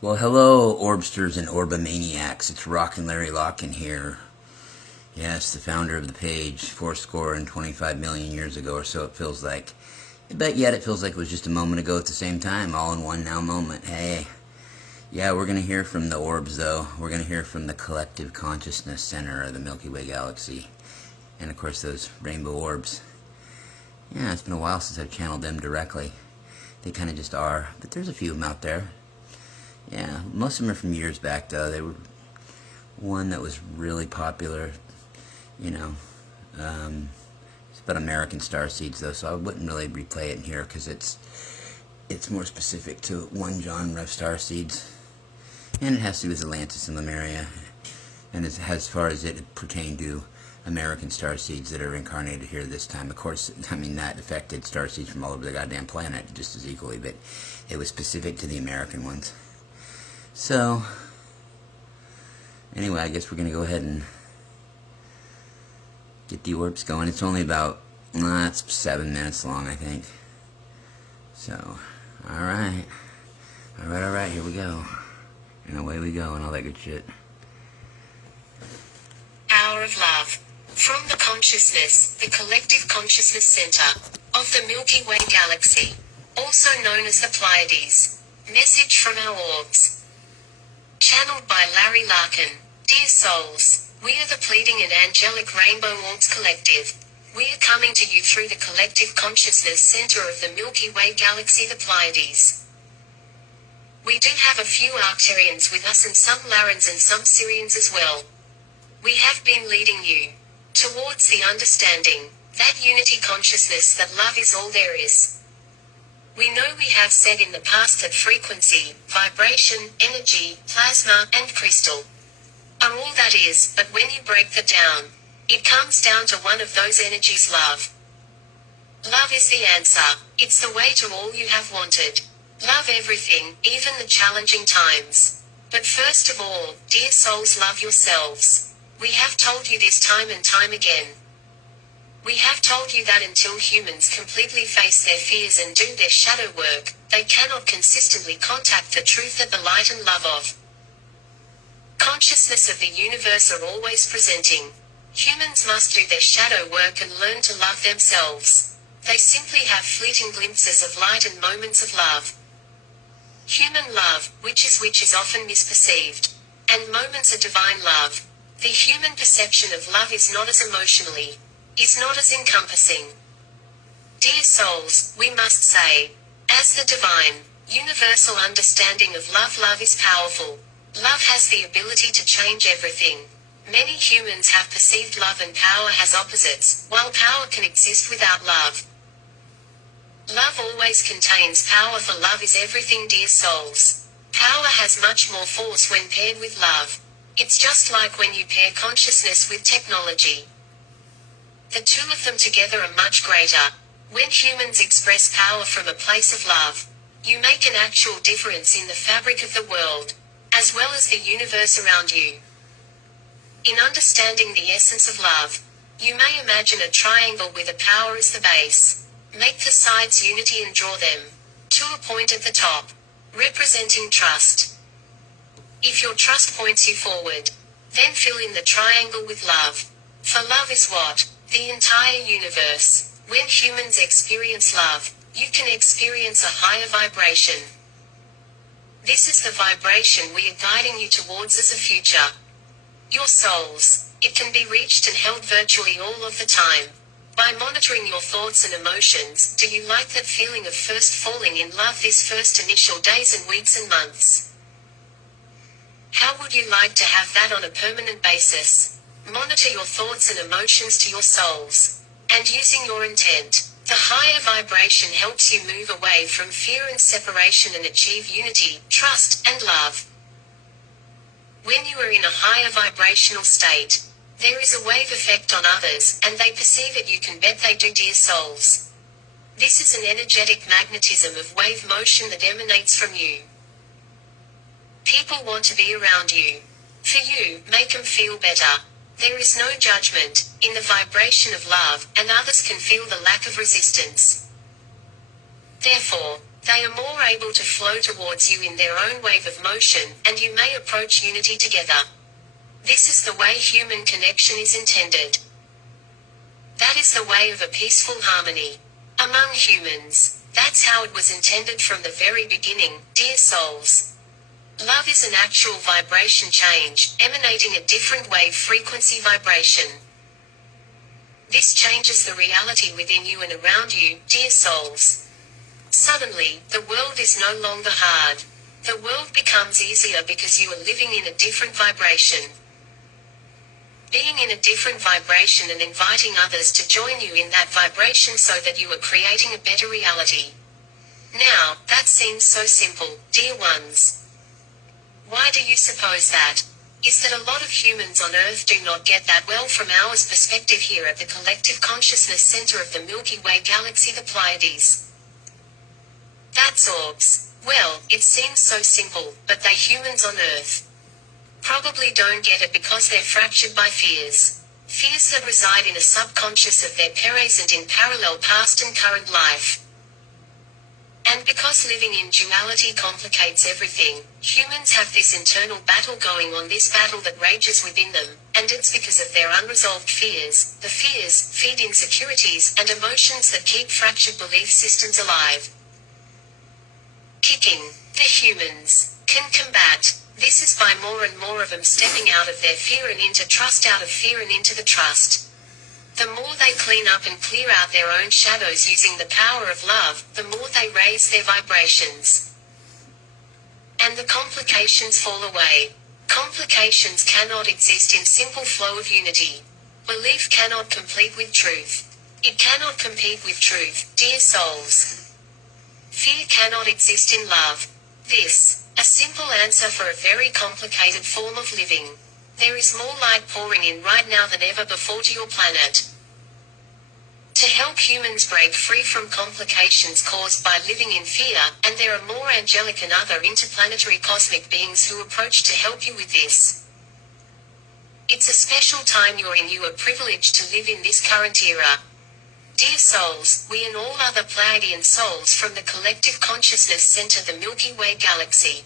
Well, hello, Orbsters and Orbamaniacs. It's Rockin' Larry Lockin here. Yes, the founder of the page, 25 million years ago or so it feels like. But yet it feels like it was just a moment ago at the same time, all in one now moment. Hey. Yeah, we're going to hear from the Orbs, though. We're going to hear from the collective consciousness center of the Milky Way galaxy. And, of course, those rainbow orbs. Yeah, it's been a while since I've channeled them directly. They kind of just are. But there's a few of them out there. Yeah, most of them are from years back, though. They were one that was really popular, you know. It's about American star seeds, though, so I wouldn't really replay it in here because it's more specific to one genre of star seeds. And it has to do with Atlantis and Lemuria. And as far as it pertained to American star seeds that are incarnated here this time. Of course, I mean, that affected star seeds from all over the goddamn planet just as equally, but it was specific to the American ones. So, anyway, I guess we're going to go ahead and get the orbs going. It's only about, it's 7 minutes long, I think. So, alright, here we go. And away we go and all that good shit. Hour of Love. From the consciousness, the collective consciousness center of the Milky Way galaxy, also known as the Pleiades. Message from our orbs. Channeled by Larry Larkin. Dear souls, we are the Pleiadian and Angelic Rainbow Orbs Collective. We are coming to you through the collective consciousness center of the Milky Way galaxy, the Pleiades. We do have a few Arcturians with us and some Larans and some Syrians as well. We have been leading you towards the understanding, that unity consciousness that love is all there is. We know we have said in the past that frequency, vibration, energy, plasma, and crystal are all that is, but when you break that down, it comes down to one of those energies, love. Love is the answer. It's the way to all you have wanted. Love everything, even the challenging times. But first of all, dear souls, love yourselves. We have told you this time and time again. We have told you that until humans completely face their fears and do their shadow work, they cannot consistently contact the truth that the light and love of consciousness of the universe are always presenting. Humans must do their shadow work and learn to love themselves. They simply have fleeting glimpses of light and moments of love. Human love, which is often misperceived, and moments of divine love. The human perception of love is not as encompassing. Dear souls, we must say, as the divine, universal understanding of love, love is powerful. Love has the ability to change everything. Many humans have perceived love and power as opposites, while power can exist without love. Love always contains power, for love is everything, dear souls. Power has much more force when paired with love. It's just like when you pair consciousness with technology. The two of them together are much greater. When humans express power from a place of love, you make an actual difference in the fabric of the world, as well as the universe around you. In understanding the essence of love, you may imagine a triangle with a power as the base. Make the sides unity and draw them to a point at the top, representing trust. If your trust points you forward, then fill in the triangle with love. For love is what? The entire universe. When humans experience love, you can experience a higher vibration. This is the vibration we are guiding you towards as a future. Your souls. It can be reached and held virtually all of the time. By monitoring your thoughts and emotions, do you like that feeling of first falling in love, these first initial days and weeks and months? How would you like to have that on a permanent basis? Monitor your thoughts and emotions to your souls. And using your intent, the higher vibration helps you move away from fear and separation and achieve unity, trust, and love. When you are in a higher vibrational state, there is a wave effect on others, and they perceive it, you can bet they do, dear souls. This is an energetic magnetism of wave motion that emanates from you. People want to be around you. For you, make them feel better. There is no judgment in the vibration of love, and others can feel the lack of resistance. Therefore, They are more able to flow towards you in their own wave of motion, and you may approach unity together. This is the way human connection is intended. That is the way of a peaceful harmony among humans. That's how it was intended from the very beginning, dear souls. Love is an actual vibration change, emanating a different wave frequency vibration. This changes the reality within you and around you, dear souls. Suddenly, the world is no longer hard. The world becomes easier because you are living in a different vibration. Being in a different vibration and inviting others to join you in that vibration so that you are creating a better reality. Now, that seems so simple, dear ones. Why do you suppose that? Is that a lot of humans on Earth do not get that well from our perspective here at the collective consciousness center of the Milky Way galaxy, the Pleiades. That's Orbs. Well, it seems so simple, but they humans on Earth probably don't get it because they're fractured by fears. Fears that reside in a subconscious of their present in parallel past and current life. And because living in duality complicates everything, humans have this internal battle going on, this battle that rages within them, and it's because of their unresolved fears. The fears feed insecurities and emotions that keep fractured belief systems alive. Kicking the humans can combat this is by more and more of them stepping out of their fear and into trust, out of fear and into the trust. The more they clean up and clear out their own shadows using the power of love, the more they raise their vibrations. And the complications fall away. Complications cannot exist in simple flow of unity. Belief cannot compete with truth. It cannot compete with truth, dear souls. Fear cannot exist in love. This, a simple answer for a very complicated form of living. There is more light pouring in right now than ever before to your planet. To help humans break free from complications caused by living in fear, and there are more angelic and other interplanetary cosmic beings who approach to help you with this. It's a special time you're in. You are privileged to live in this current era. Dear souls, we and all other Pleiadian souls from the collective consciousness center, the Milky Way galaxy,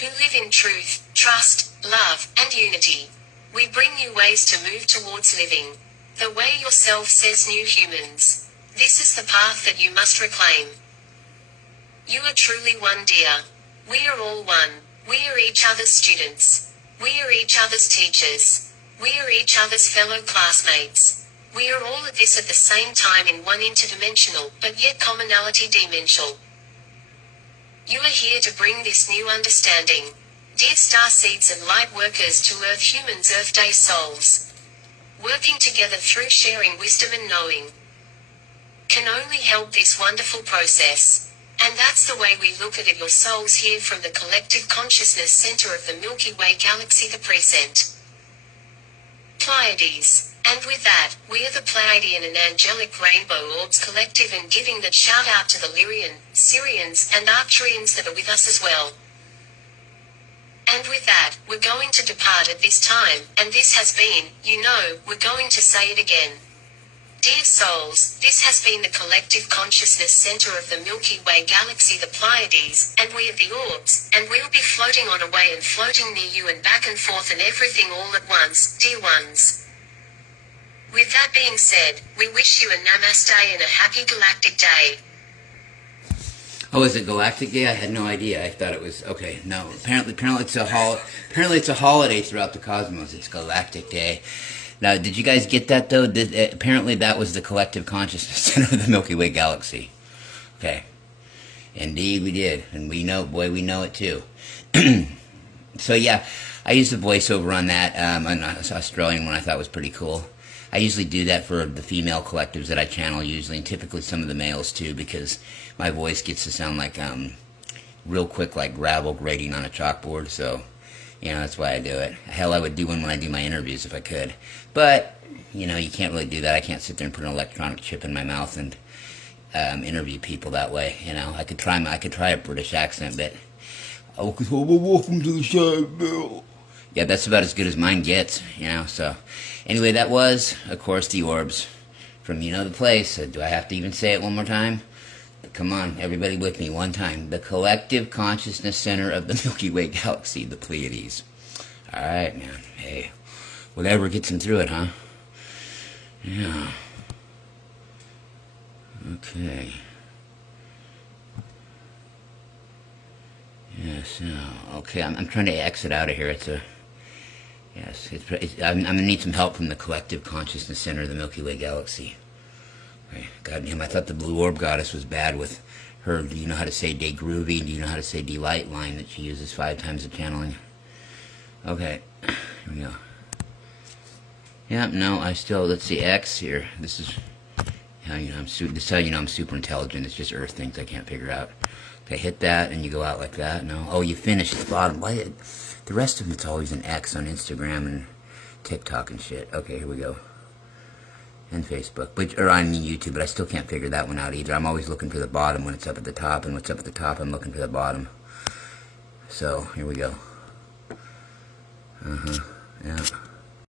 who live in truth, trust, love, and unity. We bring you ways to move towards living the way yourself says, new humans. This is the path that you must reclaim. You are truly one, dear. We are all one. We are each other's students. We are each other's teachers. We are each other's fellow classmates. We are all at this at the same time in one interdimensional, but yet commonality dimensional. You are here to bring this new understanding. Dear star seeds and light workers to Earth humans, Earth Day souls. Working together through sharing wisdom and knowing can only help this wonderful process. And that's the way we look at it, your souls here from the collective consciousness center of the Milky Way galaxy, the present Pleiades. And with that, we are the Pleiadian and Angelic Rainbow Orbs Collective, and giving that shout out to the Lyrian, Syrians, and Arcturians that are with us as well. And with that, we're going to depart at this time, and this has been, we're going to say it again. Dear souls, this has been the collective consciousness center of the Milky Way galaxy, the Pleiades, and we are the Orbs, and we'll be floating on away and floating near you and back and forth and everything all at once, dear ones. With that being said, we wish you a namaste and a happy galactic day. Oh, is it Galactic Day? I had no idea. I thought it was okay. No, apparently it's a holiday throughout the cosmos. It's Galactic Day. Now, did you guys get that though? Apparently that was the collective consciousness center of the Milky Way galaxy. Okay, indeed we did, and we know it too. So yeah, I used the voiceover on that. An Australian one I thought was pretty cool. I usually do that for the female collectives that I channel usually, and typically some of the males too, because my voice gets to sound like real quick, like gravel grating on a chalkboard. So, that's why I do it. Hell, I would do one when I do my interviews if I could. But, you can't really do that. I can't sit there and put an electronic chip in my mouth and interview people that way. I could try a British accent, but welcome to the show, Bill. Yeah, that's about as good as mine gets, so. Anyway, that was, of course, the Orbs from the place. Do I have to even say it one more time? Come on, everybody with me one time. The collective consciousness center of the Milky Way galaxy, the Pleiades. Alright, man. Hey, whatever gets him through it, huh? Yeah. Okay. Yes, no. Okay, I'm trying to exit out of here. Yes, I'm going to need some help from the collective consciousness center of the Milky Way galaxy. Okay, goddamn, I thought the Blue Orb Goddess was bad with her, do you know how to say de groovy? Do you know how to say delight line that she uses 5 times the channeling? Okay, here we go. Yeah, no, I still, let's see, X here. This is how you know this is how you know I'm super intelligent. It's just Earth things I can't figure out. Okay, hit that and you go out like that. No, oh, you finish at the bottom. Why? The rest of them, it's always an X on Instagram and TikTok and shit. Okay, here we go. And Facebook, or I mean YouTube, but I still can't figure that one out either. I'm always looking for the bottom when it's up at the top, and what's up at the top, I'm looking for the bottom. So, here we go. Yeah.